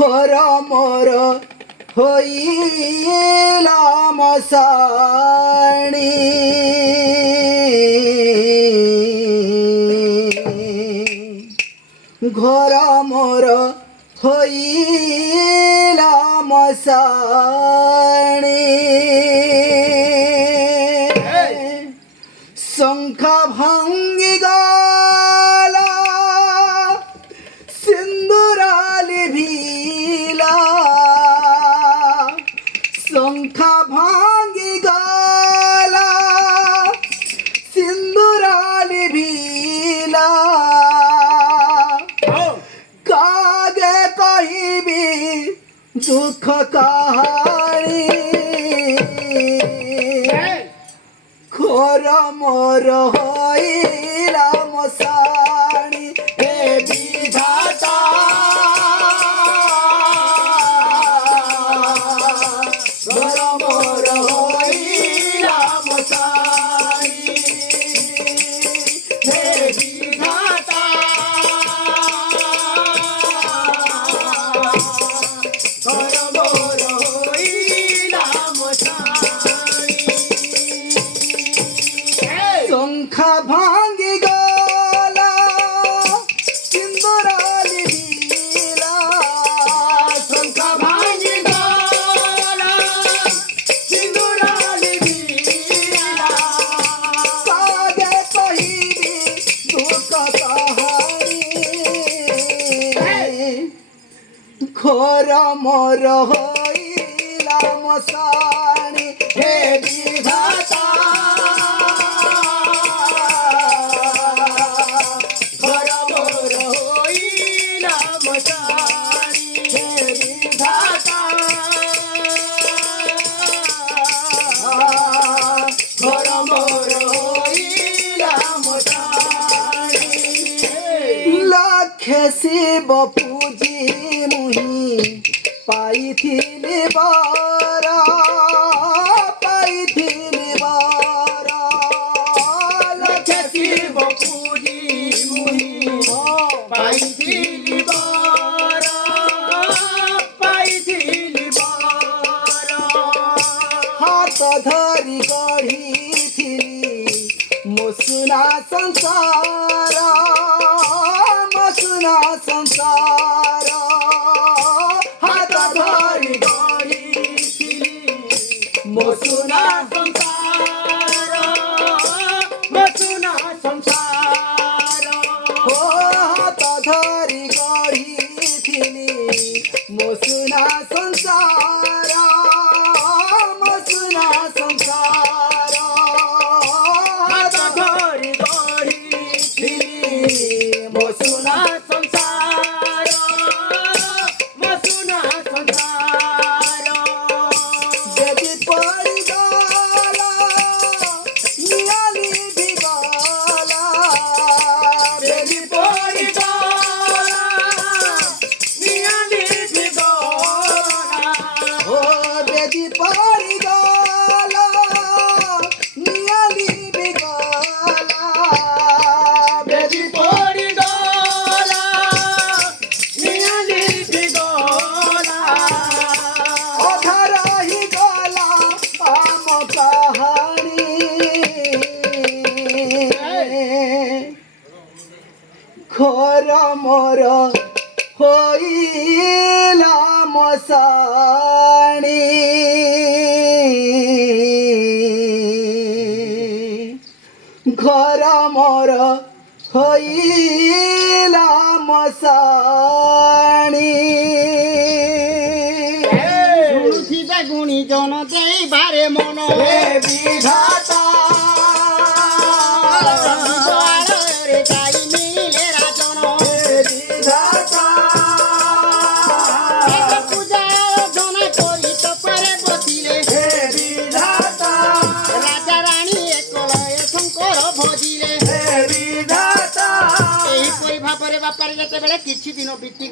ঘর মোর হইলা মশানি ঘর মোর হইলা মশানি শঙ্খ ভাঙ্গি গলা সিন্দুরালি ভিলা শঙ্খ ভাঙ্গি গলা সিন্দুরালি ভিলা কাগে কহিবি দুঃখ কাহানি ঘর মোর হইলা মশানি হে বিধাতা ঘর মোর হইলা মশানি হে বিধাতা ঘর মোর হইলা মশানি শঙ্খ ভাঙ্গি গলা সিন্দুরালি ভিলা শঙ্খ ভাঙ্গি গলা সিন্দুরালি ভিলা কাগে কহিবি দুঃখ কাহানি ঘর মোর হইলা মশানি হে বিধাতা ঘর মোর হইলা মশানি হে বিধাতা ঘর মোর হইলা মশানি লক্ষে শিব পূজি মুহি পাইথিলি বার পাইথিলি বার লক্ষে শিব পূজি মুহি পাইথিলি বার পাইথিলি বার হাত ধরি গঢ়িথিলি মসুনা সংসার মসুনা সংসার হাত ধরি গঢ়িথিলি মসুনা সংসার মসুনা সংসার ও হাত ধরি গঢ়িথিলি মসুনা সংসার মসুনা সংসার হাত ধরি গঢ়িথিলি মসুনা সংসার মসুনা সংসার যদি পড়ি গলা নিয়ালি দিগলা যদি পড়ি গলা নিয়ালি দিগলা ও যদি পড়ি গলা নিয়ালি দিগলা যদি পড়ি গলা নিয়ালি দিগলা অধরহি গলা আম কাহানি ঘর মোর হইলা মশানি ঘর মোর হইলা মশানি শুনুথিবে গুণীজন দেইবারে মন হে বিধাতা রে গাই মিলে রাজন হে বিধাতা পূজা আরাধনা করি তো পরে বসিলে হে বিধাতা রাজা রানী একলয়ে শঙ্কর ভজিলে হে বিধাতা ଏହିପରି ଭାବରେ ବାପାରେ ଯେତେବେଳେ କିଛି ଦିନ ବିତି